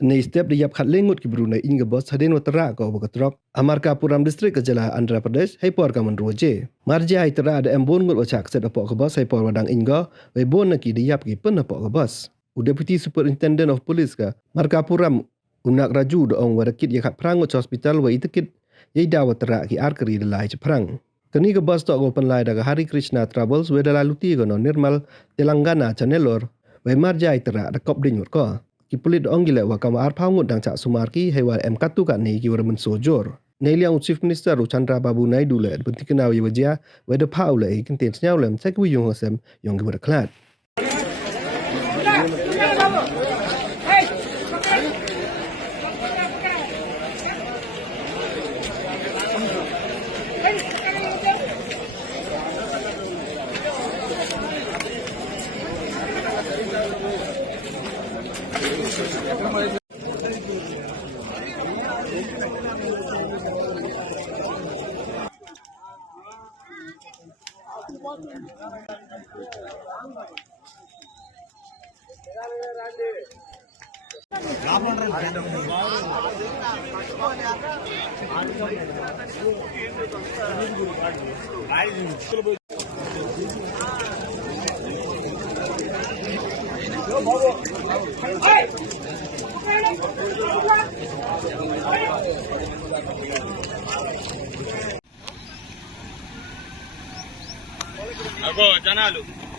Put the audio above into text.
Nei step dia khat lengut ki Brunei inga bos haden watara ko bakatrok Amarkapuram district ke jala Andhra Pradesh hai por ka manroje marja ai tara ada embon ngut wachak set apok ke bos hai por wadang inga we bon ki diap ki pen apok ke bos Deputy Superintendent of Police ka Markapuram unak raju do ong warakit ya khat prang ngut hospital we itekit ye da watara ki arkeri dalai prang kani ke bos to go penlai daga Hari Krishna Travels we dalaluti go no Nirmal Telangana Channelor we marja ai tara da kop ding ko ki pelit ong gila wa kama ar paungut dang cak sumarki hewa katu kat ni ki waramen sojor. Neliang Chief Minister Chandra Babu Naidu le penti kenau ye wajia we de pau le kinten snyau lem sai ku yung hosem yong ki klat. Ago, janalu.